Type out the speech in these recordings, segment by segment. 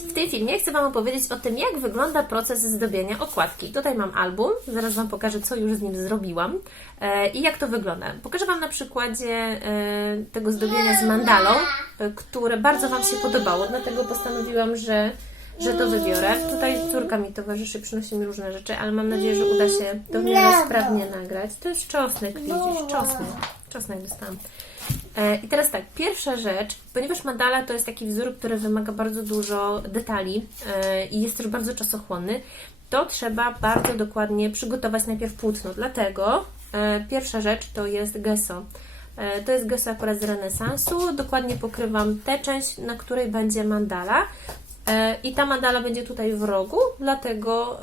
W tym filmie chcę Wam opowiedzieć o tym, jak wygląda proces zdobienia okładki. Tutaj mam album, zaraz Wam pokażę, co już z nim zrobiłam e, i jak to wygląda. Pokażę Wam na przykładzie e, tego zdobienia z mandalą, e, które bardzo Wam się podobało, dlatego postanowiłam, że, że to wybiorę. Tutaj córka mi towarzyszy, przynosi mi różne rzeczy, ale mam nadzieję, że uda się to w miarę sprawnie nagrać. To jest czosnek, widzisz, czosnek. Czosnek dostałam. E, I teraz tak, pierwsza rzecz, ponieważ mandala to jest taki wzór, który wymaga bardzo dużo detali e, i jest też bardzo czasochłonny, to trzeba bardzo dokładnie przygotować najpierw płótno. Dlatego e, pierwsza rzecz to jest gesso. To jest gesso akurat z renesansu. Dokładnie pokrywam tę część, na której będzie mandala. I ta mandala będzie tutaj w rogu, dlatego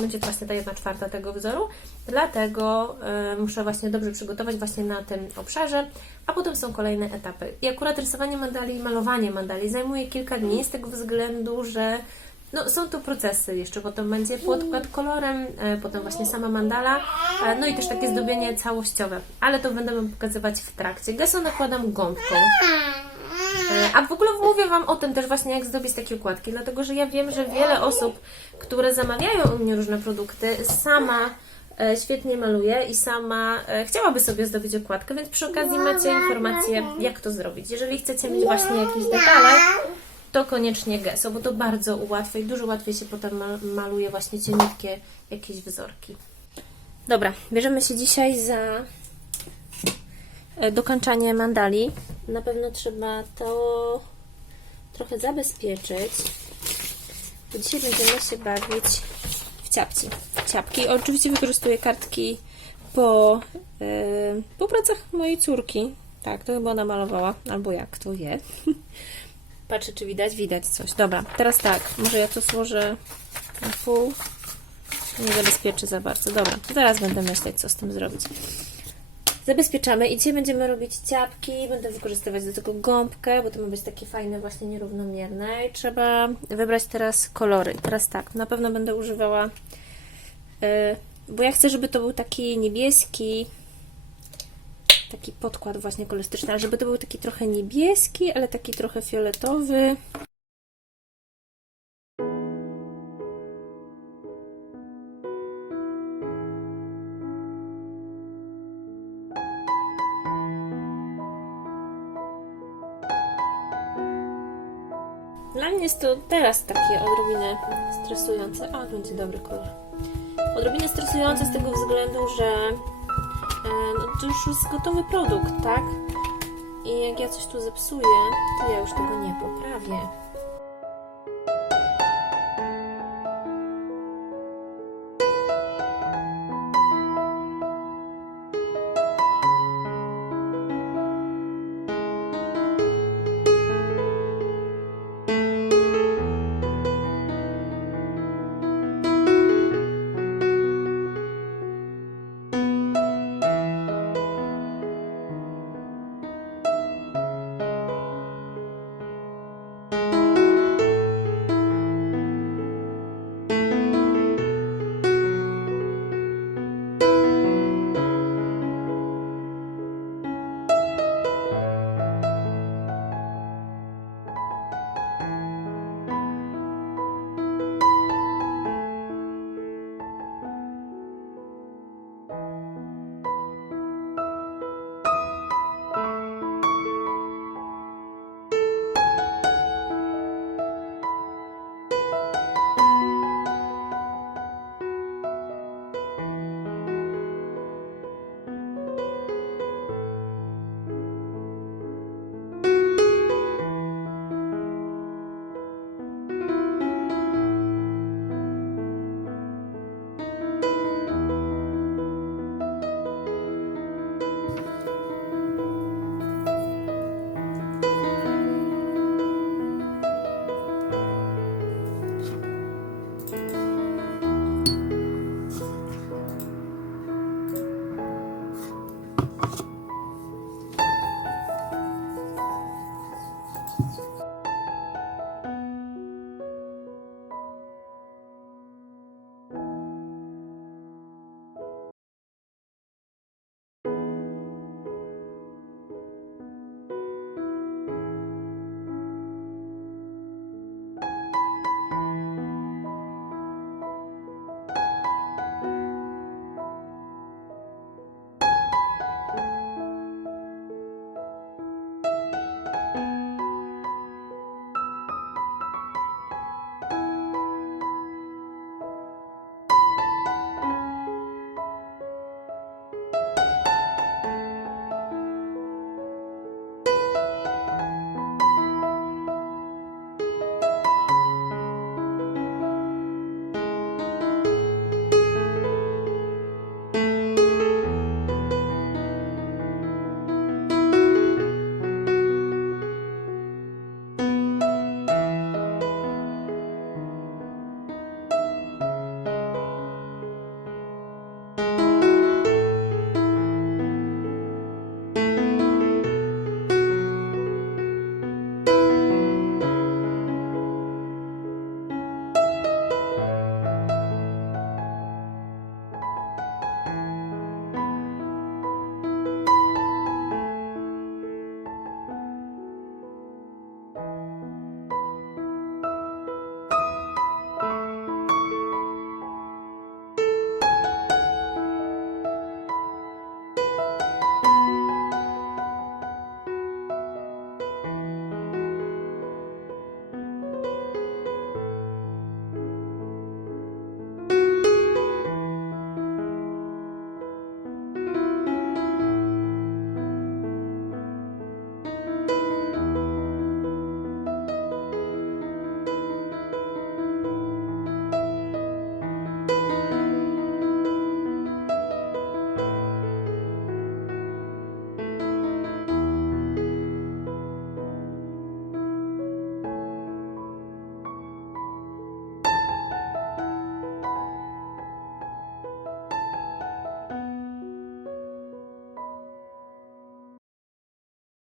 będzie właśnie ta jedna czwarta tego wzoru. Dlatego e, muszę właśnie dobrze przygotować właśnie na tym obszarze, a potem są kolejne etapy. I akurat rysowanie mandali i malowanie mandali zajmuje kilka dni z tego względu, że no, są to procesy jeszcze, potem będzie podkład kolorem, e, potem właśnie sama mandala, e, no i też takie zdobienie całościowe, ale to będę Wam pokazywać w trakcie. Gesso nakładam gąbką. A w ogóle mówię Wam o tym też właśnie, jak zdobić takie układki, dlatego że ja wiem, że wiele osób, które zamawiają u mnie różne produkty, sama świetnie maluje i sama e, chciałaby sobie zdobić okładkę, więc przy okazji macie informację, jak to zrobić. Jeżeli chcecie mieć właśnie jakieś detale, to koniecznie gesso, bo to bardzo ułatwia i dużo łatwiej się potem mal- maluje właśnie cieniutkie jakieś wzorki. Dobra, bierzemy się dzisiaj za e, dokończanie mandali. Na pewno trzeba to trochę zabezpieczyć. Bo dzisiaj będziemy się bawić w ciapci. Ciapki. Oczywiście wykorzystuję kartki po, e, po pracach mojej córki. Tak, to chyba ona malowała, albo jak, to wie. Patrzę, czy widać. Widać coś. Dobra, teraz tak. Może ja to złożę na pół. Nie zabezpieczy za bardzo. Dobra, zaraz będę myśleć, co z tym zrobić. Zabezpieczamy i dzisiaj będziemy robić ciapki. Będę wykorzystywać do tego gąbkę, bo to ma być takie fajne, właśnie nierównomierne. I trzeba wybrać teraz kolory. Teraz tak, na pewno będę używała, yy, bo ja chcę, żeby to był taki niebieski, taki podkład właśnie kolorystyczny, ale żeby to był taki trochę niebieski, ale taki trochę fioletowy. Dla mnie jest to teraz takie odrobinę stresujące, ale będzie dobry kolor. Odrobinę stresujące z tego względu, że e, no, to już jest gotowy produkt, tak? I jak ja coś tu zepsuję, to ja już tego nie poprawię.